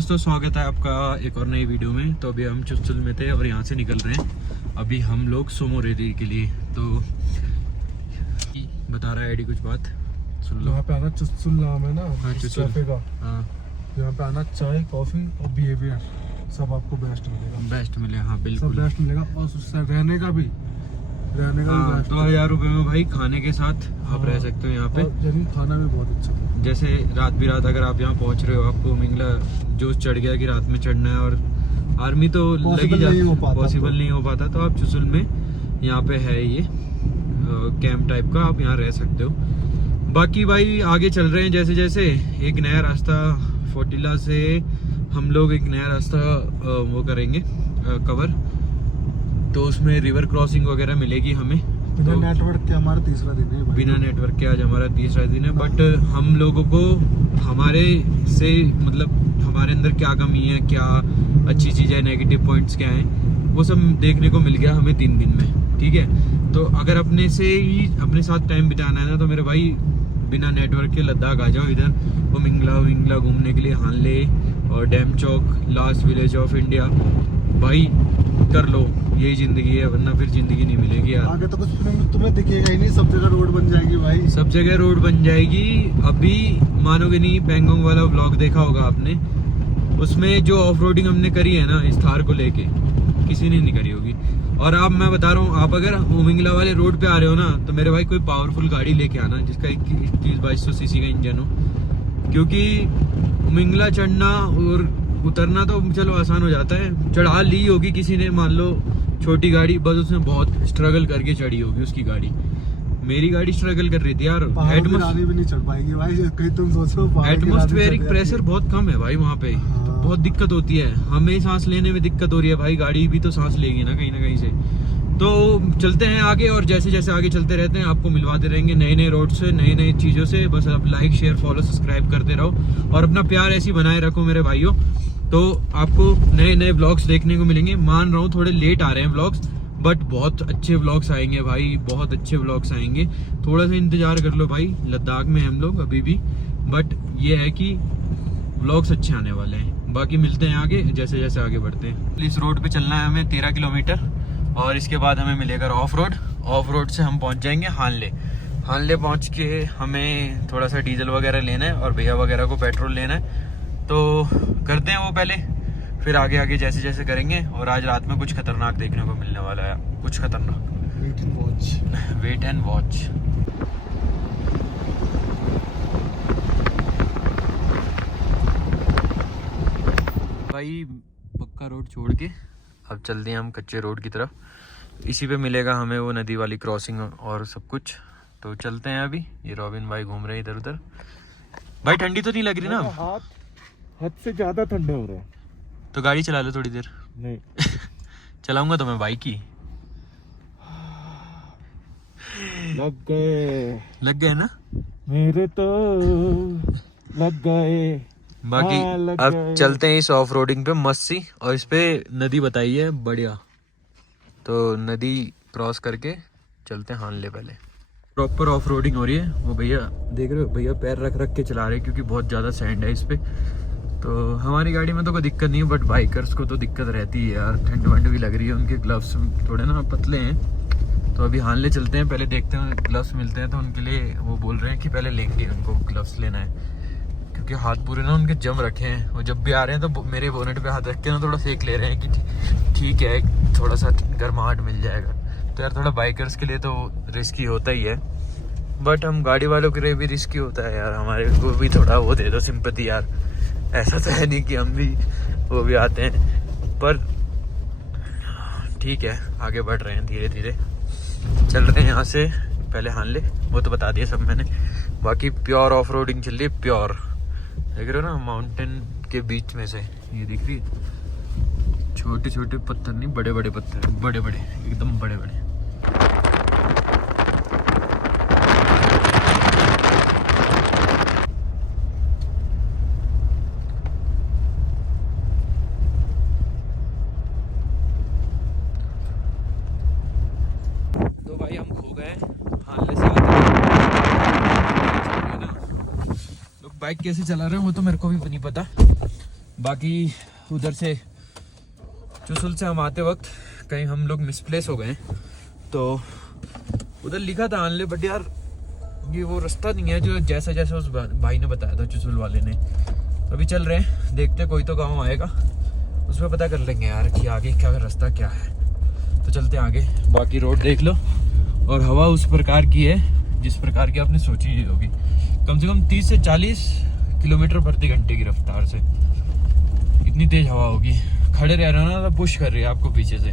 दोस्तों स्वागत है आपका एक और नई वीडियो में। तो अभी हम चुचुल में थे और यहाँ से निकल रहे हैं अभी हम लोग सोमो रैली के लिए। तो बता रहा है एडी कुछ बात सुन लो। यहाँ पे आना, चुचुल नाम है ना कैफे का। हाँ, यहाँ पे आना, चाय कॉफी और बिहेवियर सब आपको बेस्ट मिलेगा। बेस्ट मिले, हाँ बिल्कुल सब बेस्ट मिलेगा। और उससे रहने का भी हाँ, बेस्ट। 2000 रुपये में भाई खाने के साथ आप रह सकते हो यहाँ पे। यानी खाना भी बहुत अच्छा है। जैसे रात बिरात अगर आप यहाँ पहुँच रहे हो, आपको मिंगला जोश चढ़ गया कि रात में चढ़ना है और आर्मी तो लगी जाती, पॉसिबल नहीं हो पाता, तो आप चुचुल में यहाँ पे है ये कैंप टाइप का, आप यहाँ रह सकते हो। बाकी भाई आगे चल रहे हैं जैसे जैसे एक नया रास्ता फोर्टिला से हम लोग एक नया रास्ता वो करेंगे कवर, तो उसमें रिवर क्रॉसिंग वगैरह मिलेगी हमें। बिना तो नेटवर्क के हमारा तीसरा दिन है भाई। बिना नेटवर्क के आज हमारा तीसरा दिन है। बट हम लोगों को हमारे से मतलब हमारे अंदर क्या कमी है, क्या अच्छी चीज़ है, नेगेटिव पॉइंट्स क्या हैं, वो सब देखने को मिल गया हमें 3 दिन में। ठीक है, तो अगर अपने से ही अपने साथ टाइम बिताना है ना, तो मेरे भाई बिना नेटवर्क के लद्दाख आ जाओ। इधर वो मिंगला घूमने के लिए हानले और dam Chowk, last village of India भाई कर लो, यही जिंदगी है, वरना फिर जिंदगी नहीं मिलेगी यार। आगे तो कुछ तुम्हें दिखेगा ही नहीं, सब जगह रोड बन जाएगी भाई, सब जगह रोड बन जाएगी। अभी मानोगे नहीं, पैंगोंग वाला व्लॉग देखा होगा आपने, उसमें जो ऑफ रोडिंग हमने करी है ना इस थार को लेके, किसी ने नहीं करी होगी। और अब मैं बता रहा हूँ, आप अगर उमिंगला वाले रोड पे आ रहे हो ना, तो मेरे भाई कोई पावरफुल गाड़ी लेके आना जिसका 21-2200 सीसी का इंजन हो, क्योंकि उमिंगला चढ़ना और उतरना तो चलो आसान हो जाता है, चढ़ा ली होगी किसी ने, मान लो छोटी गाड़ी, बस उसने बहुत स्ट्रगल करके चढ़ी होगी उसकी गाड़ी। मेरी गाड़ी स्ट्रगल कर रही थी यार, आगे भी नहीं चढ़ पाएगी भाई। कहीं तुम सोचो एटमॉस्फेरिक प्रेशर बहुत कम है भाई वहाँ पे, तो बहुत दिक्कत होती है। हमें सांस लेने में दिक्कत हो रही है भाई, गाड़ी भी तो सांस लेगी ना कहीं से। तो चलते हैं आगे, और जैसे जैसे आगे चलते रहते हैं आपको मिलवाते रहेंगे नए नए रोड से, नई नई चीज़ों से। बस आप लाइक शेयर फॉलो सब्सक्राइब करते रहो और अपना प्यार ऐसी बनाए रखो मेरे भाइयों, तो आपको नए नए ब्लॉग्स देखने को मिलेंगे। मान रहा हूँ थोड़े लेट आ रहे हैं ब्लॉग्स, बट बहुत अच्छे ब्लॉग्स आएंगे भाई, बहुत अच्छे ब्लॉग्स आएंगे। थोड़ा सा इंतजार कर लो भाई, लद्दाख में हम लोग अभी भी, बट ये है कि ब्लॉग्स अच्छे आने वाले हैं। बाकी मिलते हैं आगे जैसे जैसे आगे बढ़ते हैं। इस रोड पे चलना है हमें 13 किलोमीटर, और इसके बाद हमें मिलेगा ऑफ रोड। ऑफ रोड से हम पहुंच जाएंगे हानले पहुंच के हमें थोड़ा सा डीजल वगैरह लेना है और भैया वगैरह को पेट्रोल लेना है, तो करते हैं वो पहले, फिर आगे आगे जैसे जैसे करेंगे। और आज रात में कुछ खतरनाक देखने को मिलने वाला है, कुछ खतरनाक। Wait and watch. भाई पक्का रोड छोड़ के अब चलते हैं हम कच्चे रोड की तरफ। इसी पे मिलेगा हमें वो नदी वाली क्रॉसिंग और सब कुछ, तो चलते हैं। अभी ये रॉबिन भाई घूम रहे हैं इधर उधर। भाई ठंडी तो नहीं लग रही ना? हद से ज्यादा ठंडे हो रहे हैं, तो गाड़ी चला लो थोड़ी देर। नहीं चलाऊंगा तो मैं बाइक ही। लग गए ना मेरे तो लग गए। बाकी लग अब गए। चलते हैं इस ऑफ रोडिंग पे मस्त सी, और इस पे नदी बताई है बढ़िया, तो नदी क्रॉस करके चलते हैं हानले। पहले प्रॉपर ऑफ रोडिंग हो रही है, वो भैया देख रहे हो, भैया पैर रख रख के चला रहे हैं क्योंकि बहुत ज़्यादा सैंड है इस पे। तो हमारी गाड़ी में तो कोई दिक्कत नहीं है, बट बाइकर्स को तो दिक्कत रहती है यार, ठंड वंड भी लग रही है, उनके ग्लव्स थोड़े ना पतले हैं। तो अभी हानले चलते हैं, पहले देखते हैं ग्लव्स मिलते हैं तो उनके लिए वो बोल रहे हैं कि पहले लेंगे, उनको ग्लव्स लेना है क्योंकि हाथ पूरे ना उनके जम रखे हैं। वो जब भी आ रहे हैं तो मेरे बोनेट पे हाथ रख के ना थोड़ा सेक ले रहे हैं कि ठीक है थोड़ा सा गर्माहट मिल जाएगा। तो यार थोड़ा बाइकर्स के लिए तो रिस्की होता ही है, बट हम गाड़ी वालों के लिए भी रिस्की होता है यार, हमारे को भी थोड़ा वो दे दो सिंपैथी यार। ऐसा तो है नहीं कि हम भी वो भी आते हैं, पर ठीक है आगे बढ़ रहे हैं धीरे धीरे। चल रहे हैं यहाँ से पहले हानले, वो तो बता दिया सब मैंने। बाकी प्योर ऑफ रोडिंग चल रही है, प्योर देख रहे हो ना, माउंटेन के बीच में से ये दिख रही है, छोटे छोटे पत्थर नहीं, बड़े बड़े पत्थर, बड़े बड़े एकदम बड़े बड़े। तो भाई हम खो गए हानले से आते लोग बाइक कैसे चला रहे हैं वो तो मेरे को भी नहीं पता, बाकी उधर से चुसुल से हम आते वक्त कहीं हम लोग मिसप्लेस हो गए, तो उधर लिखा था आनले, बट यार ये वो रास्ता नहीं है जो जैसा जैसा उस भाई ने बताया था चुसुल वाले ने। तो अभी चल रहे हैं, देखते कोई तो गाँव आएगा उसमें पता कर लेंगे यार कि आगे क्या रास्ता क्या है। तो चलते हैं आगे। बाकी रोड देख लो, और हवा उस प्रकार की है जिस प्रकार की आपने सोची होगी। कम से कम 30 से 40 किलोमीटर प्रति घंटे की रफ्तार से इतनी तेज हवा होगी। खड़े रह रहे हो ना तो पुश कर रही है आपको पीछे से।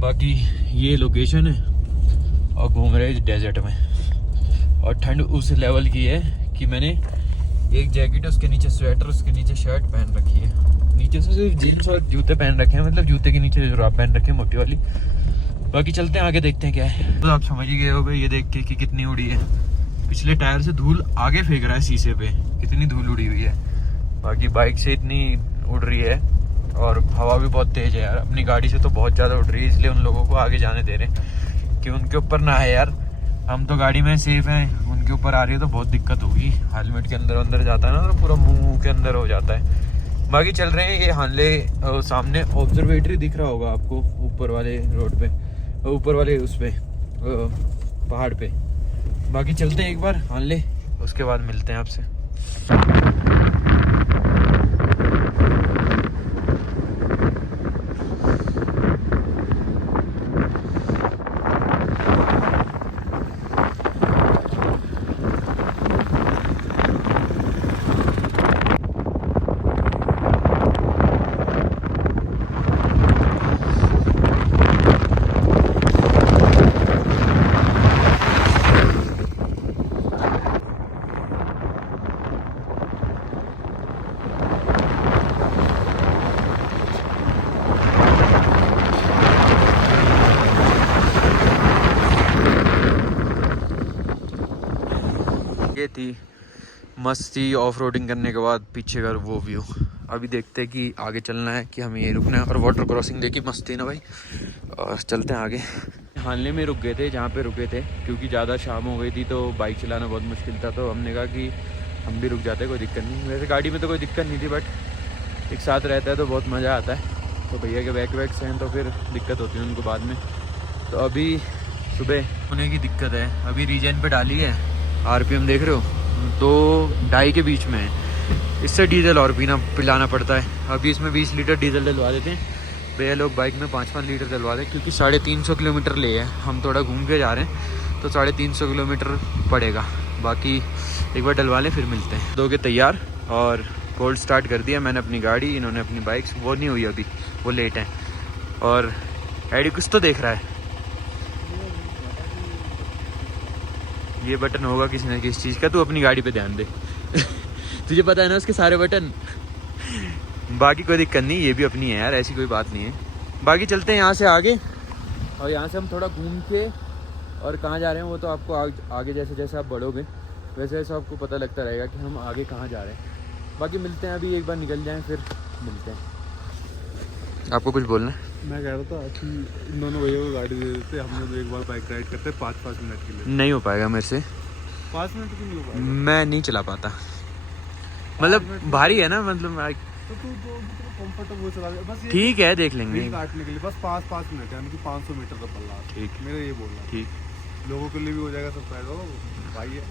बाकी ये लोकेशन है और घूम रहे हैं डेजर्ट में, और ठंड उस लेवल की है कि मैंने एक जैकेट, उसके नीचे स्वेटर, उसके नीचे शर्ट पहन रखी है, नीचे से सिर्फ जीन्स और जूते पहन रखे हैं, मतलब जूते के नीचे जुराब पहन रखे हैं मोटी वाली। बाकी चलते हैं आगे, देखते हैं क्या है। तो आप समझ ही गए होगे ये देख के कि कितनी उड़ी है। पिछले टायर से धूल आगे फेंक रहा है शीशे पे, कितनी धूल उड़ी हुई है। बाकी बाइक से इतनी उड़ रही है और हवा भी बहुत तेज है यार। अपनी गाड़ी से तो बहुत ज़्यादा उड़ रही है, इसलिए उन लोगों को आगे जाने दे रहे हैं कि उनके ऊपर ना है यार। हम तो गाड़ी में सेफ हैं, उनके ऊपर आ रही है तो बहुत दिक्कत होगी। हेलमेट के अंदर जाता है ना तो पूरा मुंह के अंदर हो जाता है। बाकी चल रहे हैं। ये हानले सामने ऑब्जर्वेटरी दिख रहा होगा आपको, ऊपर वाले रोड पे, ऊपर वाले उस पे पहाड़ पे। बाकी चलते हैं एक बार हानले, उसके बाद मिलते हैं आपसे। ये थी मस्ती ऑफ रोडिंग करने के बाद पीछे का वो व्यू। अभी देखते हैं कि आगे चलना है कि हमें यही रुकना है। और वाटर क्रॉसिंग देखी, मस्ती ना भाई। और चलते हैं आगे। हानले में रुक गए थे जहाँ पे रुके थे, क्योंकि ज़्यादा शाम हो गई थी तो बाइक चलाना बहुत मुश्किल था। तो हमने कहा कि हम भी रुक जाते, कोई दिक्कत नहीं। वैसे गाड़ी में तो कोई दिक्कत नहीं थी, बट एक साथ रहता है तो बहुत मज़ा आता है। तो भैया के बैक वैक्स हैं तो फिर दिक्कत होती है उनको बाद में। तो अभी सुबह होने की दिक्कत है। अभी रीजन पे डाली है, आरपीएम देख रहे हो, 2-2.5 के बीच में है। इससे डीजल और पिलाना पड़ता है। अभी इसमें 20 लीटर डीजल डलवा देते हैं भैया लोग, बाइक में 5-5 लीटर डलवा दें, क्योंकि 350 किलोमीटर ले है। हम थोड़ा घूम के जा रहे हैं तो 350 किलोमीटर पड़ेगा। बाकी एक बार डलवा लें फिर मिलते हैं। दो के तैयार और कोल्ड स्टार्ट कर दिया मैंने अपनी गाड़ी, इन्होंने अपनी बाइक। वो नहीं हुई अभी, वो लेट है। और एडी कुछ तो देख रहा है, ये बटन होगा किसी न किसी चीज़ का। तू अपनी गाड़ी पे ध्यान दे तुझे पता है ना उसके सारे बटन। बाकी कोई दिक्कत नहीं, ये भी अपनी है यार, ऐसी कोई बात नहीं है। बाकी चलते हैं यहाँ से आगे, और यहाँ से हम थोड़ा घूम के और कहाँ जा रहे हैं वो तो आपको आगे जैसे जैसे आप बढ़ोगे वैसे वैसे आपको पता लगता रहेगा कि हम आगे कहाँ जा रहे हैं। बाकी मिलते हैं, अभी एक बार निकल जाएँ फिर मिलते हैं। आपको कुछ बोलना है? मैं कह रहा था कि इन दोनों भैया को गाड़ी दे देते, हम लोग एक बार बाइक राइड करते 5-5 मिनट के लिए। नहीं हो पाएगा मेरे से, 5 मिनट की नहीं हो पाएगा। मैं नहीं चला पाता, मतलब भारी है ना, मतलब तो तू कंफर्टेबल वो चला बस। ठीक है, देख लेंगे। काटने के लिए बस 5-5 मिनट, यानी कि 500 मीटर का पल्ला। ठीक, मेरा ये बोलना। ठीक, लोगों के लिए भी हो जाएगा सब फायदा, भाई है।